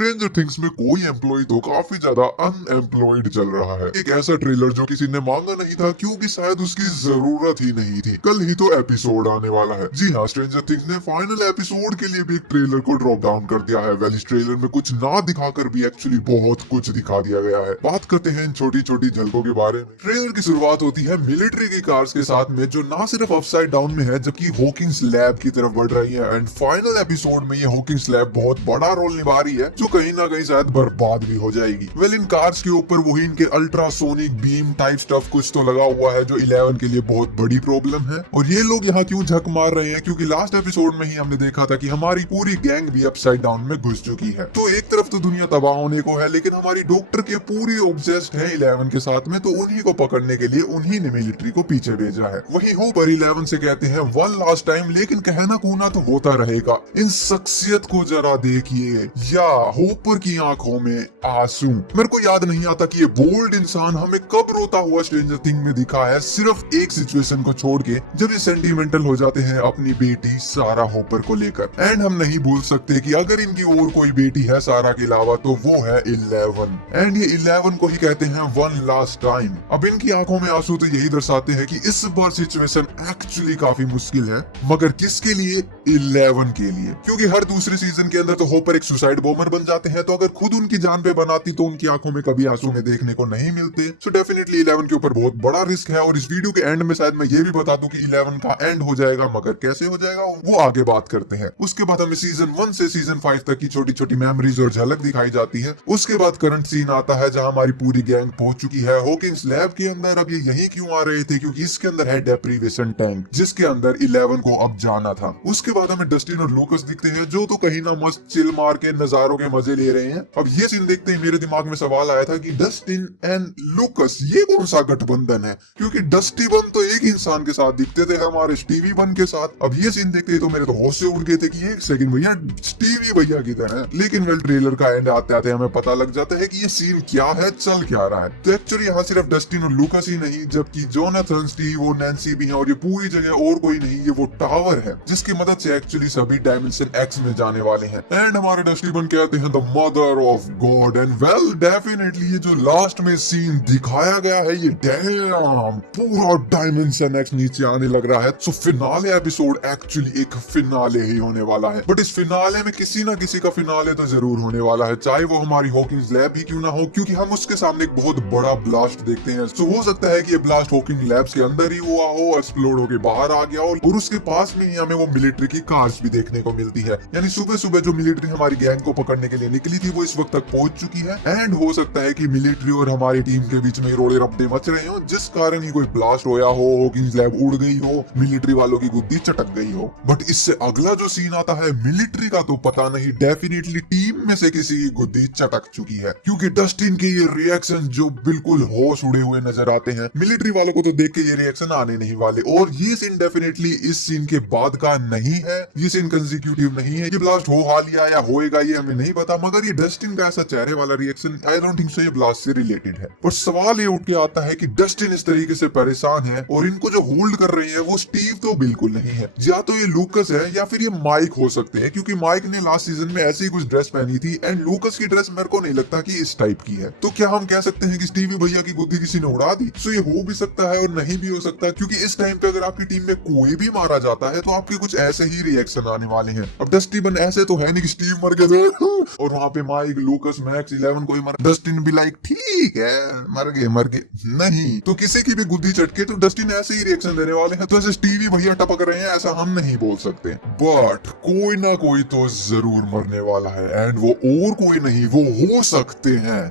Stranger things में कोई employ तो काफी ज्यादा अनएम्प्लॉयड चल रहा है। एक ऐसा ट्रेलर जो किसी ने मांगा नहीं था क्योंकि शायद उसकी जरूरत ही नहीं थी। कल ही तो एपिसोड आने वाला है। जी हाँ, स्ट्रेंजर थिंग्स ने फाइनल एपिसोड के लिए भी एक ट्रेलर को ड्रॉप डाउन कर दिया है। वेल, इस ट्रेलर में कुछ ना दिखाकर भी एक्चुअली बहुत कुछ दिखा दिया गया है। बात करते हैं इन छोटी छोटी झलकों के बारे में। ट्रेलर की शुरुआत होती है मिलिट्री की कार्स के साथ में, जो ना सिर्फ अपसाइड डाउन में है जबकि हॉकिंग्स लैब की तरफ बढ़ रही है। एंड फाइनल एपिसोड में ये हॉकिंग्स लैब बहुत बड़ा रोल निभा रही है, जो कहीं ना कहीं शायद बर्बाद भी हो जाएगी। वेल, इन कार्स के ऊपर वही इनके अल्ट्रासोनिक बीम टाइप स्टफ कुछ तो लगा हुआ है, जो 11 के लिए बहुत बड़ी प्रॉब्लम है। और ये लोग यहाँ क्यों झक मार रहे हैं? क्योंकि लास्ट एपिसोड में ही हमने देखा था कि हमारी पूरी गैंग भी अपसाइड डाउन में घुस चुकी है। तो एक तरफ तो दुनिया तबाह होने को है, लेकिन हमारी डॉक्टर के पूरी ऑब्सेस्ड है 11 के साथ में, तो उन्हीं को पकड़ने के लिए उन्हीं ने मिलिट्री को पीछे भेजा है। वही होपर 11 से कहते हैं वन लास्ट टाइम, लेकिन कहना कूना तो होता रहेगा। इन शख्सियत को जरा देखिए, या होपर की आंखों में आंसू। मेरे को याद नहीं आता कि ये बोल्ड इंसान हमें कब रोता हुआ स्ट्रेंजर थिंग में दिखा है, सिर्फ एक सिचुएशन को छोड़ के, जब ये सेंटिमेंटल हो जाते हैं अपनी बेटी सारा होपर को लेकर। एंड हम नहीं भूल सकते कि अगर इनकी और कोई बेटी है सारा के अलावा, तो वो है 11। एंड ये 11 को ही कहते हैं वन लास्ट टाइम। अब इनकी आंखों में आंसू तो यही दर्शाते हैं कि इस बार सिचुएशन एक्चुअली काफी मुश्किल है, मगर किसके लिए? 11 के लिए। क्योंकि हर दूसरे सीजन के अंदर तो होपर एक सुसाइड बॉम्बर बन जाते हैं, तो अगर खुद उनकी जान पे बनाती तो उनकी आंखों में कभी आंसू में देखने को नहीं मिलते। सो डेफिनेटली 11 के ऊपर बहुत बड़ा रिस्क है। और इस वीडियो के एंड में शायद मैं ये भी बता दूं कि 11 का एंड हो जाएगा, मगर कैसे हो जाएगा वो आगे बात करते हैं। उसके बाद हमें सीजन 1 से सीजन 5 तक की छोटी छोटी मेमोरीज और झलक दिखाई जाती है। उसके बाद करंट सीन आता है, जहां हमारी पूरी गैंग पहुंच चुकी है हॉकिंग्स लैब के अंदर। अब ये यही क्यों आ रहे थे? क्योंकि इसके अंदर है डेप्रीवेशन टैंक, जिसके अंदर 11 को अब जाना था। उसके बाद हमें डस्टिन और लूकस दिखते हैं, जो तो कहीं ना मस्त चिल मार के नजारों के मजे ले रहे हैं। अब ये सीन देखते ही मेरे दिमाग में सवाल आया था कि डस्टिन एंड लूकस ये कौन सा गठबंधन है? क्योंकि डस्टी बन तो एक इंसान के साथ दिखते थे, हमारे स्टीवी बन के साथ। अब ये सीन देखते ही तो मेरे तो होश से उड़ गए थे कि एक सेकंड भैया, स्टीवी भैया किधर है? लेकिन वेल, ट्रेलर का एंड आते आते हमें पता लग जाता है कि ये सीन क्या है, चल क्या रहा है। तो एक्चुअली यहाँ सिर्फ डस्टिन और लूकस ही नहीं, जबकि जोनाथन, स्टीव और नैन्सी भी हैं, और ये पूरी जगह और कोई नहीं, ये वो टावर है जिसकी मदद से एक्चुअली सभी डायमेंशन एक्स में जाने वाले हैं। एंड हमारे डस्टी बन कहते हैं the mother of God. And well, definitely ये जो लास्ट में सीन दिखाया गया है, ये डैम पूरा डायमेंशन एक्स नीचे आने लग रहा है। सो फिनाले एपिसोड एक्चुअली एक फिनाले ही होने वाला है। बट इस फिनाले में किसी ना किसी का फिनाले तो जरूर होने वाला है, चाहे वो हमारी हॉकिंग्स लैब ही क्यों ना हो, क्योंकि हम उसके सामने एक बहुत बड़ा ब्लास्ट देखते हैं। सो हो सकता है कि ये ब्लास्ट हॉकिंग लैब्स के अंदर ही हुआ हो, एक्सप्लोड होके बाहर आ गया हो, और उसके पास में ही हमें वो मिलिट्री की कार्स भी देखने को मिलती है। यानी सुबह सुबह जो मिलिट्री हमारी गैंग को पकड़ने के लिए निकली थी, वो इस वक्त तक पहुंच चुकी है। एंड हो सकता है कि मिलिट्री और हमारी टीम के बीच में रोड़े रपटे मच रहे हो, जिस कारण ही कोई ब्लास्ट होया हो, हॉकिंग्स लैब उड़ गई हो, मिलिट्री वालों की गुद्दी चटक गई हो। बट इससे अगला जो सीन आता है, मिलिट्री का तो पता नहीं, डेफिनेटली टीम में से किसी की गुद्दी चटक चुकी है। क्योंकि डस्टिन के ये रिएक्शन जो बिल्कुल होश उड़े हुए नजर आते हैं, मिलिट्री वालों को तो देख के ये रिएक्शन आने नहीं वाले। और ये सीन डेफिनेटली इस सीन के बाद का नहीं है, ये सीन कंसेक्यूटिव नहीं है। ये ब्लास्ट हो हाल या होएगा ये हमें नहीं पता, मगर ये डस्टिन का ऐसा चेहरे वाला reaction, I don't think so ये ब्लास्ट से रिलेटेड है। पर सवाल ये उठ के आता है कि डस्टिन इस तरीके से परेशान है, और इनको जो होल्ड कर रहे हैं वो स्टीव तो बिल्कुल नहीं है। या तो ये लूकस है, या फिर ये माइक हो सकते हैं, क्योंकि माइक ने लास्ट सीजन में ऐसी ही कुछ ड्रेस पहनी थी। एंड लूकस की ड्रेस मेरे को नहीं लगता कि इस टाइप की है। तो क्या हम कह सकते हैं कि स्टीवी भैया की गुद्दी किसी ने उड़ा दी? सो ये हो भी सकता है और नहीं भी हो सकता, क्योंकि इस टाइम पे अगर आपकी टीम में कोई भी मारा जाता है, तो आपके कुछ ऐसे ही रिएक्शन आने वाले हैं। अब डस्टी बन ऐसे तो है नहीं कि स्टीव मर गए और वहाँ पे माइक, लूकस, मैक्स, 11 कोई मर, डस्टिन भी लाइक ठीक है मर गए नहीं। तो किसी की भी गुद्दी चटके तो डस्टिन ऐसे ही रिएक्शन देने वाले हैं। तो ऐसे स्टीवी भैया टपक रहे हैं ऐसा हम नहीं बोल सकते, बट कोई ना कोई तो जरूर मरने वाला है। एंड वो और कोई नहीं, वो हो सकते हैं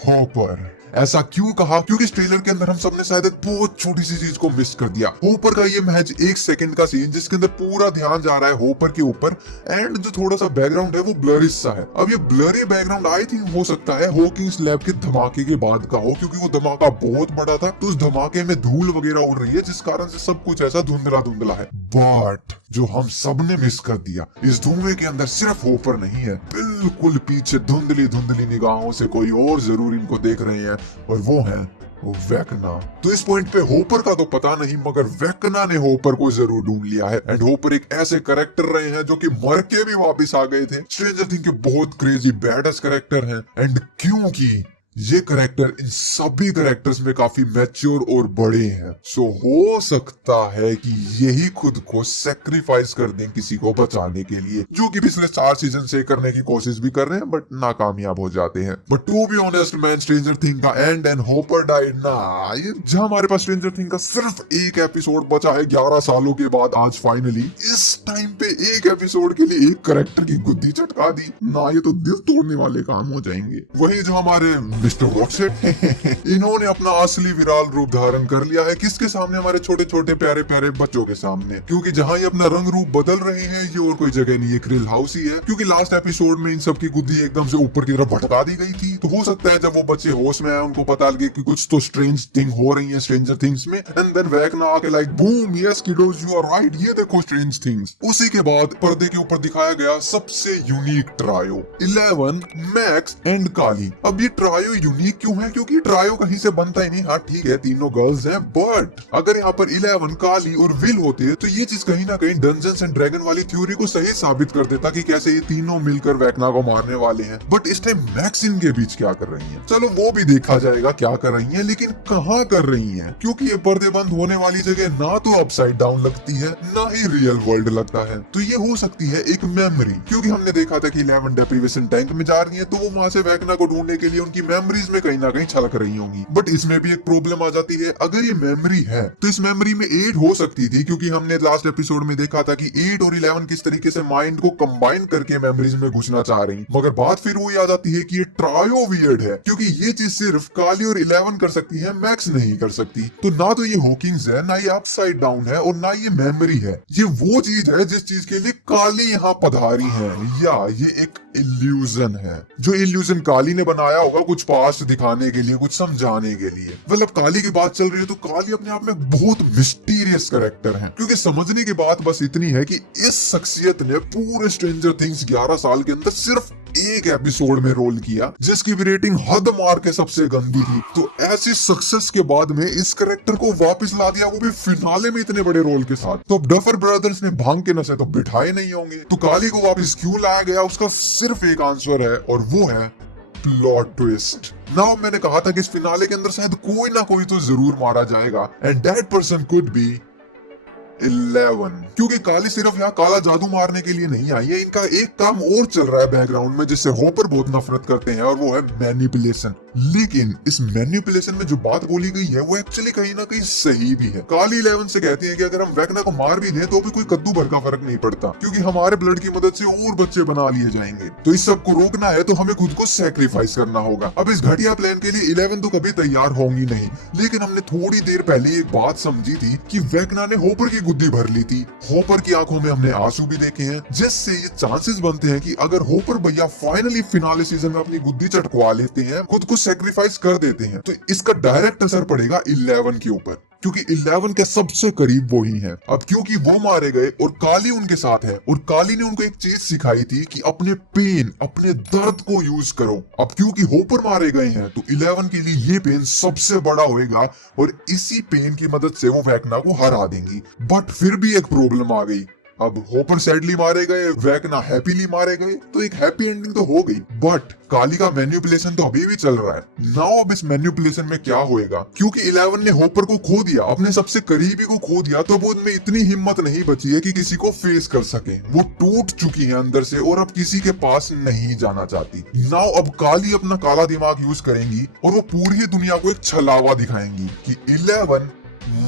हॉपर। ऐसा क्यों कहा? क्योंकि इस ट्रेलर के अंदर हम सबने शायद एक बहुत छोटी सी चीज को मिस कर दिया। होपर का ये महज 1 सेकंड का सीन, जिसके अंदर पूरा ध्यान जा रहा है होपर के ऊपर, एंड जो थोड़ा सा बैकग्राउंड है वो ब्लरी सा है। अब ये ब्लरी बैकग्राउंड आई थिंक हो सकता है हॉकिंग्स लैब के धमाके के बाद का हो, क्योंकि वो धमाका बहुत बड़ा था, तो उस धमाके में धूल वगैरह उड़ रही है, जिस कारण से सब कुछ ऐसा धुंधला धुंधला है। बट जो हम सबने मिस कर दिया, इस धुएं के अंदर सिर्फ होपर नहीं है, बिल्कुल पीछे धुंधली धुंधली निगाहों से कोई और जरूर इनको देख रहे हैं, और वो है वेकना। तो इस पॉइंट पे होपर का तो पता नहीं, मगर वेकना ने होपर को जरूर ढूंढ लिया है। एंड होपर एक ऐसे कैरेक्टर रहे हैं जो कि मर के भी वापस आ गए थे। स्ट्रेंजर थिंग्स के बहुत क्रेजी बैडस कैरेक्टर हैं। एंड क्योंकि ये कैरेक्टर इन सभी कैरेक्टर्स में काफी मैच्योर और बड़े हैं, सो हो सकता है कि यही खुद को सेक्रीफाइस कर दें किसी को बचाने के लिए, जो कि पिछले 4 सीजन से करने की कोशिश भी कर रहे हैं बट नाकामयाब हो जाते हैं। But to be honest man, stranger thing का एंड एंड होपर डाइड ना, जहां हमारे पास स्ट्रेंजर थिंग का सिर्फ एक एपिसोड बचा है 11 सालों के बाद, आज फाइनली इस टाइम पे एक एपिसोड के लिए एक कैरेक्टर की गुद्दी चटका दी ना, ये तो दिल तोड़ने वाले काम हो जाएंगे। वही जो हमारे मिस्टर रॉकसेट इन्होंने अपना असली विराल रूप धारण कर लिया है। किसके सामने? हमारे छोटे छोटे प्यारे प्यारे बच्चों के सामने, क्योंकि जहां ये अपना रंग रूप बदल रहे हैं ये और कोई जगह नहीं, ये क्रिल हाउस ही है। क्योंकि लास्ट एपिसोड में इन सब की गुद्दी एकदम से ऊपर की तरफ भटका दी गई थी, तो हो सकता है जब वो बच्चे होश में आए उनको पता लगे कि कुछ तो स्ट्रेंज थिंग हो रही है स्ट्रेंजर थिंग्स में। एंड देन वेकना आके like boom, yes kiddos you are right, ये देखो स्ट्रेंज थिंग्स। उसी के बाद पर्दे के ऊपर दिखाया गया सबसे यूनिक ट्रायो 11, मैक्स एंड काली। अब ये ट्रायो यूनिक क्यों है? क्योंकि ट्रायो कहीं से बनता ही नहीं। हाँ ठीक है, तीनों गर्ल्स हैं, बट अगर यहाँ पर 11, काली और विल होते तो ये चीज कहीं ना कहीं डंजन्स एंड ड्रैगन वाली थ्योरी को सही साबित कर देता कि कैसे ये तीनों मिलकर वेकना को मारने वाले हैं। बट इस टाइम मैक्स इनके बीच क्या कर रही है? चलो वो भी देखा जाएगा क्या कर रही है, लेकिन कहाँ कर रही है? क्योंकि ये पर्दे बंद होने वाली जगह ना तो अपसाइड डाउन लगती है ना ही रियल वर्ल्ड लगता है। तो ये हो सकती है एक मेमोरी, क्योंकि हमने देखा था कि 11 डेप्रीवेशन टैंक में जा रही है, तो वो वहां से वेकना को ढूंढने के लिए उनकी मेमोरीज में कहीं ना कहीं छलक रही होंगी। बट इसमें भी एक प्रॉब्लम आ जाती है, अगर ये मेमोरी है तो इस मेमोरी में 8 हो सकती थी, क्योंकि हमने लास्ट एपिसोड में देखा था कि 8 और 11 किस तरीके से माइंड को कंबाइन करके मेमोरीज में घुसना चाह रही। मगर बात फिर वही आ जाती है कि ये ट्रायो वियर्ड है, क्योंकि ये चीज सिर्फ काली और 11 कर सकती है, मैक्स नहीं कर सकती। तो ना तो ये हॉकिंग्स है, ना ये अपसाइड डाउन है, और ना ये मेमोरी है। ये वो चीज है जिस चीज के लिए काली यहाँ पधारी है, या ये एक इल्यूजन है, जो इल्यूजन काली ने बनाया होगा कुछ पास्ट दिखाने के लिए, कुछ समझाने के लिए। मतलब काली की बात चल रही है तो काली अपने आप में बहुत मिस्टीरियस कैरेक्टर है, क्योंकि समझने की बात बस इतनी है कि इस शख्सियत ने पूरे स्ट्रेंजर थिंग्स 11 साल के अंदर सिर्फ एक एपिसोड में रोल किया, जिसकी भी रेटिंग हद मार के सबसे गंदी थी। तो ऐसी सक्सेस के बाद में इस कैरेक्टर को वापस ला दिया, वो भी फिनाले में इतने बड़े रोल के साथ। तो अब डफर ब्रदर्स ने भांग के नशे तो बिठाए नहीं होंगे, तो काली को वापस क्यों लाया गया? उसका सिर्फ एक आंसर है, और वो है प्लॉट ट्विस्ट। नाउ मैंने कहा था कि इस फिनाले के अंदर शायद कोई ना कोई तो जरूर मारा जाएगा, and that person could be 11, क्योंकि काली सिर्फ यहाँ काला जादू मारने के लिए नहीं आई है, इनका एक काम और चल रहा है बैकग्राउंड में जिससे होपर बहुत नफरत करते हैं, और वो है मैनिपुलेशन। लेकिन इस मैनिपुलेशन में जो बात बोली गई है वो एक्चुअली कहीं ना कहीं सही भी है। काली 11 से कहती है कि अगर हम वेकना को मार भी दें तो भी कोई कद्दू भर का फर्क नहीं पड़ता, क्योंकि हमारे ब्लड की मदद से और बच्चे बना लिए जाएंगे। तो इस सब को रोकना है तो हमें खुद को सैक्रिफाइस करना होगा। अब इस घटिया प्लान के लिए 11 तो कभी तैयार होंगी नहीं, लेकिन हमने थोड़ी देर पहले एक बात समझी थी कि वेकना ने होपर की गुद्दी भर ली थी। होपर की आंखों में हमने आंसू भी देखे हैं, जिससे ये चांसेस बनते हैं कि अगर होपर भैया फाइनली फिनाले सीजन में अपनी गुद्दी चटकवा लेते हैं, खुद को सैक्रिफाइस कर देते हैं, तो इसका डायरेक्ट असर पड़ेगा 11 के ऊपर, क्योंकि 11 के सबसे करीब वो ही है। अब क्योंकि वो मारे गए और काली उनके साथ है, और काली ने उनको एक चीज सिखाई थी कि अपने पेन, अपने दर्द को यूज करो। अब क्योंकि होपर मारे गए हैं तो 11 के लिए ये पेन सबसे बड़ा होएगा, और इसी पेन की मदद से वो वेकना को हरा देंगी। बट फिर भी एक प्रॉब्लम आ गई। अब होपर सैडली मारे गए, वेकना हैप्पीली मारे गए, तो एक हैप्पी एंडिंग तो हो गई, बट काली का मैनिपुलेशन तो अभी भी चल रहा है। नाउ अब इस मैनिपुलेशन में क्या होएगा? क्योंकि 11 ने होपर को खो दिया, अपने सबसे करीबी को खो दिया, तो वो उनमें इतनी हिम्मत नहीं बची है कि किसी को फेस कर सके। वो टूट चुकी है अंदर से और अब किसी के पास नहीं जाना चाहती। नाउ अब काली अपना काला दिमाग यूज करेंगी और वो पूरी दुनिया को एक छलावा दिखाएंगी कि 11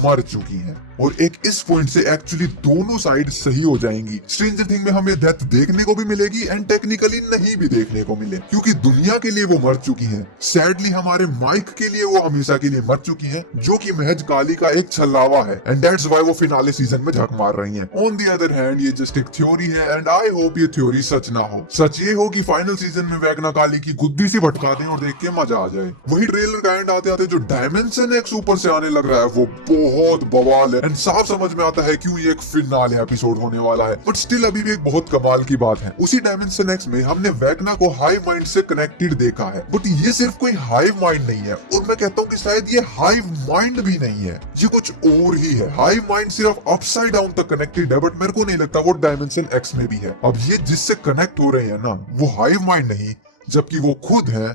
मर चुकी है, और एक इस पॉइंट से एक्चुअली दोनों साइड सही हो जाएंगी। स्ट्रेंजर थिंग में हमें डेथ देखने को भी मिलेगी एंड टेक्निकली नहीं भी देखने को मिले, क्योंकि दुनिया के लिए वो मर चुकी है। सैडली हमारे माइक के लिए वो हमेशा के लिए मर चुकी है, जो कि महज काली का एक छलावा है, एंड दैट्स व्हाई वो फिनाले सीजन में झक मार रही हैं। ऑन द अदर हैंड ये जस्ट एक थ्योरी है, एंड आई होप ये थ्योरी सच ना हो। सच ये हो कि फाइनल सीजन में वेकना काली की गुद्दी से भटका दें और देख के मजा आ जाए। वही ट्रेलर का एंड आते आते जो डायमेंशन एक्स ऊपर से आने लग रहा है वो बहुत बवाल है, एंड साफ समझ में आता है क्यों ये एक फिनाले एपिसोड होने वाला है। बट स्टिल अभी भी एक बहुत कमाल की बात है, उसी डायमेंशन एक्स में हमने वेगना को हाइव माइंड से कनेक्टेड देखा है, बट ये सिर्फ कोई हाइव माइंड नहीं है, और मैं कहता हूँ कि शायद ये हाइव माइंड भी नहीं है, ये कुछ और ही है। हाइव माइंड सिर्फ अपसाइड डाउन तक कनेक्टेड है, बट मेरे को नहीं लगता वो डायमेंशन एक्स में भी है। अब ये जिससे कनेक्ट हो रहे हैं ना, वो हाइव माइंड नहीं, जबकि वो खुद है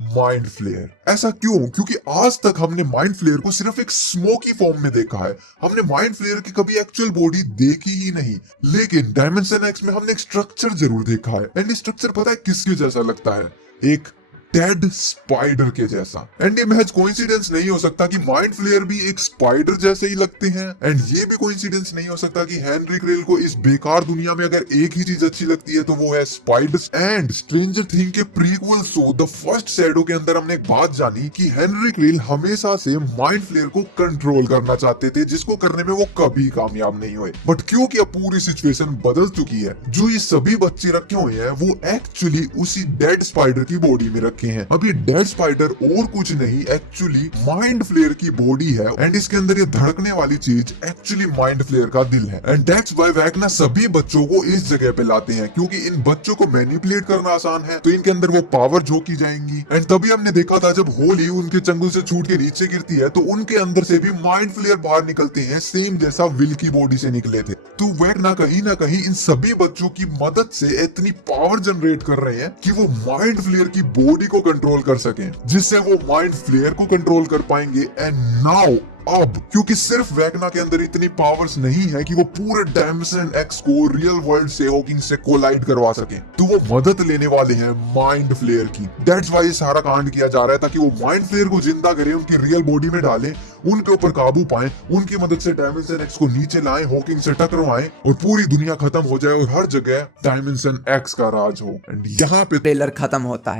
माइंड फ्लेयर। ऐसा क्यों? क्योंकि आज तक हमने माइंड फ्लेयर को सिर्फ एक स्मोकी फॉर्म में देखा है, हमने माइंड फ्लेयर की कभी एक्चुअल बॉडी देखी ही नहीं। लेकिन डायमेंशन एक्स में हमने एक स्ट्रक्चर जरूर देखा है, एंड स्ट्रक्चर पता है किसके जैसा लगता है? एक डेड स्पाइडर के जैसा। एंड ये महज कोइंसिडेंस नहीं हो सकता कि माइंड फ्लेयर भी एक स्पाइडर जैसे ही लगते हैं, एंड ये भी कोइंसिडेंस नहीं हो सकता कि हेनरी क्रिल को इस बेकार दुनिया में अगर एक ही चीज अच्छी लगती है तो वो है स्पाइडर्स। एंड स्ट्रेंजर थिंग के prequel show the first shadow के अंदर हमने एक बात जानी कि हेनरी क्रिल हमेशा से माइंड फ्लेयर को कंट्रोल करना चाहते थे, जिसको करने में वो कभी कामयाब नहीं हुए। बट क्योंकि अब पूरी सिचुएशन बदल चुकी है, जो ये सभी बच्चे रखे हुए हैं वो एक्चुअली उसी डेड स्पाइडर की बॉडी में रखे हैं। अब ये डेड स्पाइडर और कुछ नहीं, एक्चुअली माइंड फ्लेयर की बॉडी है, एंड इसके अंदर ये धड़कने वाली चीज एक्चुअली माइंड फ्लेयर का दिल है। एंड दैट्स व्हाई वेगना सभी बच्चों को इस जगह पे लाते हैं, क्योंकि इन बच्चों को मैनिपुलेट करना आसान है, तो इनके अंदर वो पावर झोंकी जाएंगी। एंड तभी हमने देखा था जब होली उनके चंगुल से छूट के नीचे गिरती है, तो उनके अंदर से भी माइंड फ्लेयर बाहर निकलते हैं, सेम जैसा विल की बॉडी से निकले थे। तो वेगना कहीं ना कहीं इन सभी बच्चों की मदद से इतनी पावर जनरेट कर रहे हैं कि वो माइंड फ्लेयर की बॉडी को कंट्रोल कर सकें, जिससे वो माइंड फ्लेयर को कंट्रोल कर पाएंगे। एंड नाउ अब क्योंकि सिर्फ वेगना के अंदर इतनी पावर्स नहीं है कि वो पूरे डायमेंशन एक्स को रियल वर्ल्ड से हॉकिंग से कोलाइड करवा सके, तो वो मदद लेने वाले हैं माइंड फ्लेयर की। दैट्स व्हाई ये सारा कांड किया जा रहा है, ताकि वो माइंड फ्लेयर को जिंदा करें, उनकी रियल बॉडी में डालें, उनके ऊपर काबू पाएं, उनकी मदद से डायमेंशन एक्स को नीचे लाएं, हॉकिंग से टकराएं, और पूरी दुनिया खत्म हो जाए और हर जगह डायमेंशन एक्स का राज हो। एंड यहाँ पे ट्रेलर खत्म होता है।